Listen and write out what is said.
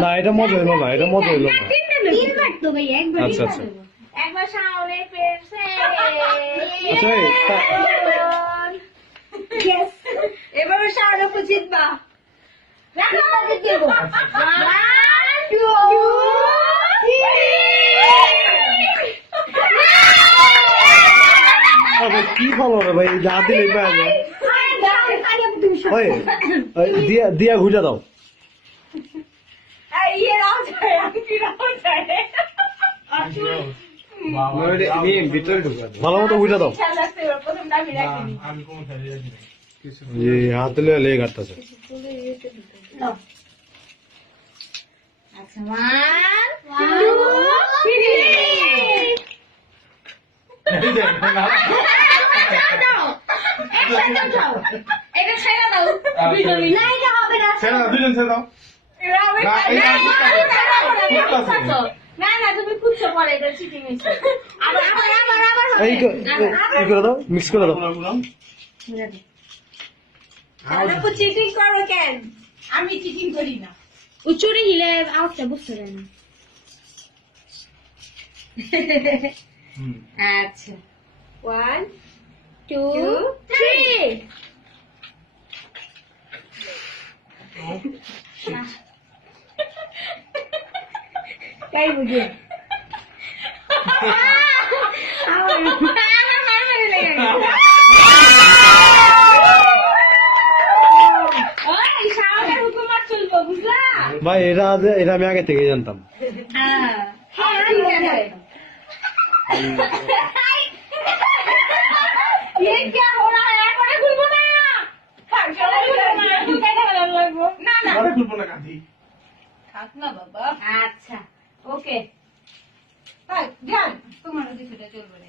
না এটা মজা হইলো না, এটা মজা হইলো না। আচ্ছা আচ্ছা একবার সামনে পেয়েছে আচ্ছা এবার সামনে জিতবা কি ভালো রে ভাই, যা দিলে দিয়া দিয়া ঘুজা দাও। ভালো মতো ঘুজা দাও। হাত দিলে লেগে কাটতেছে। আচ্ছা 1 2 এটা ছেড়ে দাও না না তুমি খুঁজছো পরে এটা চিটিং হয়েছে আবার এই করে দাও, মিক্স করে দাও। চিটিং করো কেন? আমি চিটিং করি না। উচুরি হিলে আওয়াজটা বুঝতে পারে না। আচ্ছা 1 2 3 তাই বুঝে ভাই এটা এটা আমি আগে থেকে জানতাম। আচ্ছা ওকে তোমার দিকে চলবে না